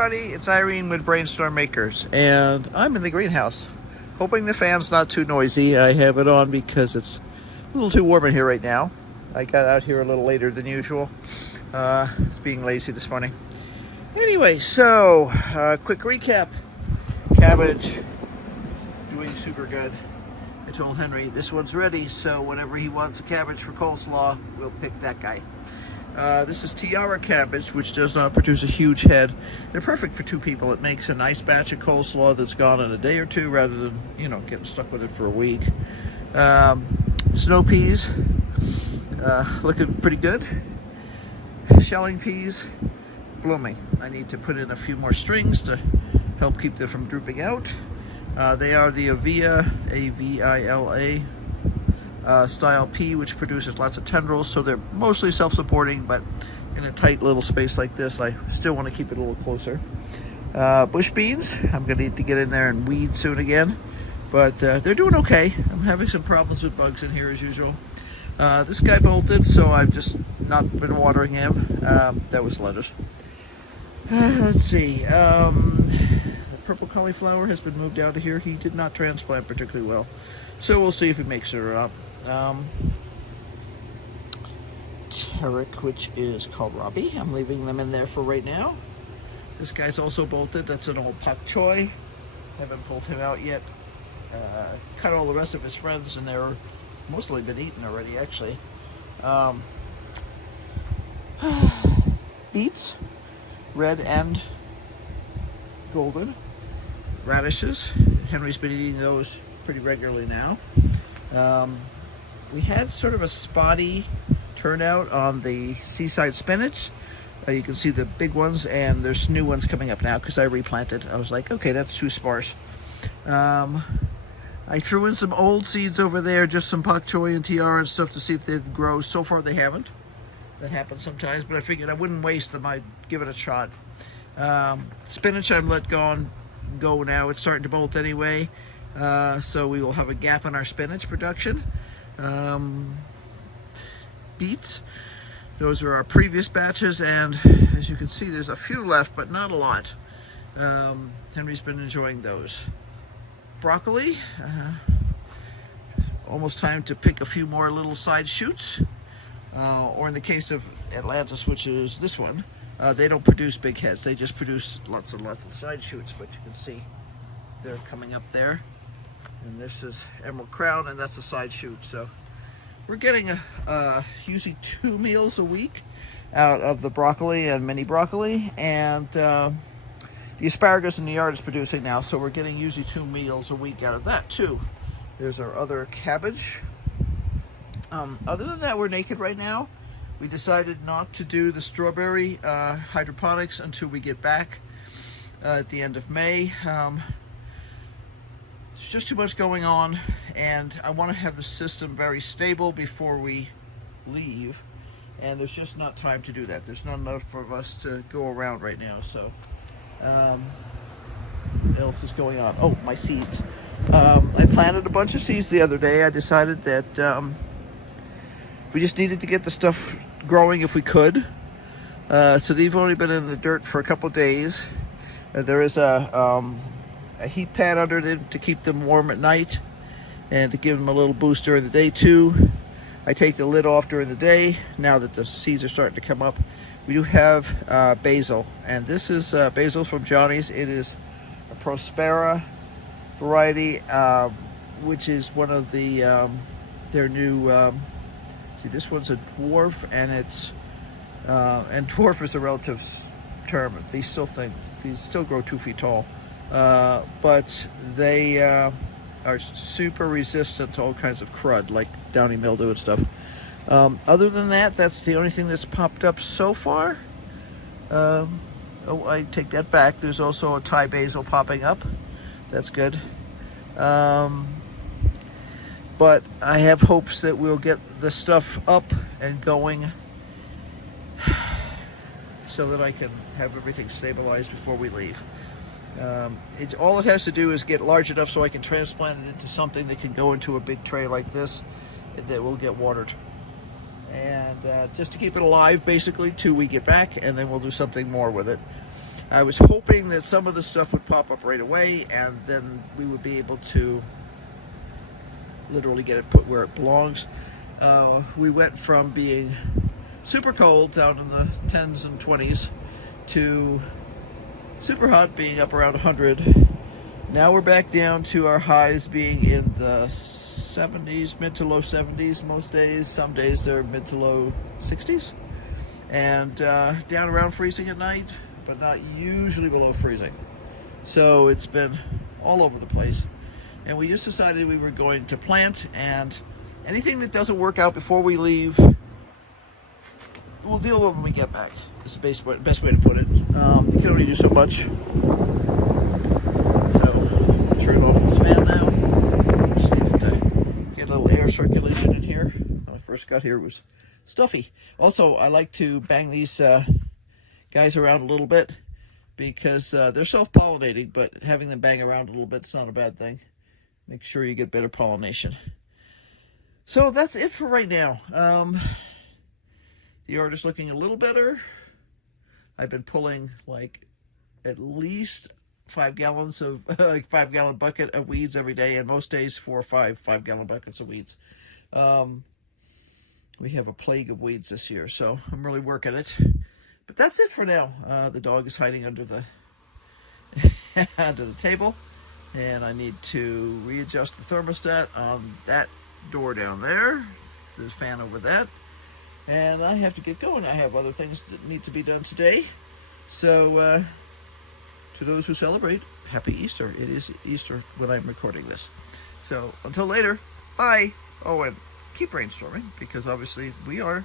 everybody, it's Irene with BrainStormAcres, and I'm in the greenhouse, hoping the fan's not too noisy. I have it on because it's a little too warm in here right now. I got out here a little later than usual. It's being lazy this morning. Anyway, so quick recap. Cabbage, doing super good. I told Henry this one's ready, so whenever he wants a cabbage for coleslaw, we'll pick that guy. This is tiara cabbage, which does not produce a huge head. They're perfect for two people. It makes a nice batch of coleslaw that's gone in a day or two rather than, you know, getting stuck with it for a week. Snow peas, looking pretty good. Shelling peas, blooming. I need to put in a few more strings to help keep them from drooping out. They are the Avila, A-V-I-L-A, style pea, which produces lots of tendrils, so they're mostly self-supporting, but in a tight little space like this, I still want to keep it a little closer. Bush beans, I'm going to need to get in there and weed soon again, but they're doing okay. I'm having some problems with bugs in here as usual. This guy bolted, so I've just not been watering him. That was lettuce. Let's see. The purple cauliflower has been moved out of here. He did not transplant particularly well, so we'll see if he makes it or not. Tarek, which is kohlrabi. I'm leaving them in there for right now. This guy's also bolted. That's an old pak choi. Haven't pulled him out yet. Cut all the rest of his friends, and they're mostly been eaten already, actually. Beets, red and golden. Radishes. Henry's been eating those pretty regularly now. We had sort of a spotty turnout on the seaside spinach. You can see the big ones, and there's new ones coming up now because I replanted. I was like, okay, that's too sparse. I threw in some old seeds over there, just some pak choi and tiara and stuff to see if they'd grow. So far they haven't. That happens sometimes, but I figured I wouldn't waste them. I'd give it a shot. Spinach I've let go now. It's starting to bolt anyway. So we will have a gap in our spinach production. Beets, those are our previous batches, and as you can see, there's a few left, but not a lot. Henry's been enjoying those. Broccoli, almost time to pick a few more little side shoots, or in the case of Atlantis, which is this one, they don't produce big heads, they just produce lots and lots of side shoots, but you can see they're coming up there. And this is Emerald Crown, and that's a side shoot. So we're getting usually 2 meals a week out of the broccoli and mini broccoli, and the asparagus in the yard is producing now, so we're getting usually 2 meals a week out of that too. There's our other cabbage. Other than that, we're naked right now. We decided not to do the strawberry hydroponics until we get back at the end of May. There's just too much going on, and I want to have the system very stable before we leave, and there's just not time to do that. There's not enough of us to go around right now. So what else is going on? Oh, my seeds. I planted a bunch of seeds the other day. I decided that we just needed to get the stuff growing if we could. So they've only been in the dirt for a couple days. There is a heat pad under them to keep them warm at night and to give them a little boost during the day too. I take the lid off during the day now that the seeds are starting to come up. We do have basil, and this is basil from Johnny's. It is a Prospera variety, which is one of the their new see, this one's a dwarf, and it's and dwarf is a relative term. These still grow 2 feet tall. But they are super resistant to all kinds of crud, like downy mildew and stuff. Other than that, that's the only thing that's popped up so far. Oh, I take that back. There's also a Thai basil popping up. That's good. But I have hopes that we'll get the stuff up and going so that I can have everything stabilized before we leave. All it has to do is get large enough so I can transplant it into something that can go into a big tray like this that will get watered. And just to keep it alive basically till we get back, and then we'll do something more with it. I was hoping that some of the stuff would pop up right away, and then we would be able to literally get it put where it belongs. We went from being super cold down in the 10s and 20s to super hot being up around 100. Now we're back down to our highs being in the 70s, mid to low 70s most days. Some days they're mid to low 60s. And down around freezing at night, but not usually below freezing. So it's been all over the place. And we just decided we were going to plant, and anything that doesn't work out before we leave, we'll deal with when we get back. It's the best way to put it. You can only do so much. Turn off this fan now. Just needed to get a little air circulation in here. When I first got here, it was stuffy. Also, I like to bang these guys around a little bit because they're self-pollinating, but having them bang around a little bit's not a bad thing. Make sure you get better pollination. So that's it for right now. The yard is looking a little better. I've been pulling like at least 5 gallons of like 5-gallon bucket of weeds every day, and most days 4 or 5-gallon buckets of weeds. We have a plague of weeds this year, so I'm really working it. But that's it for now. The dog is hiding under the under the table, and I need to readjust the thermostat on that door down there. There's a fan over that, and I have to get going. I have other things that need to be done today. So to those who celebrate, happy Easter. It is Easter when I'm recording this. So until later, bye. Oh, and keep brainstorming, because obviously we are.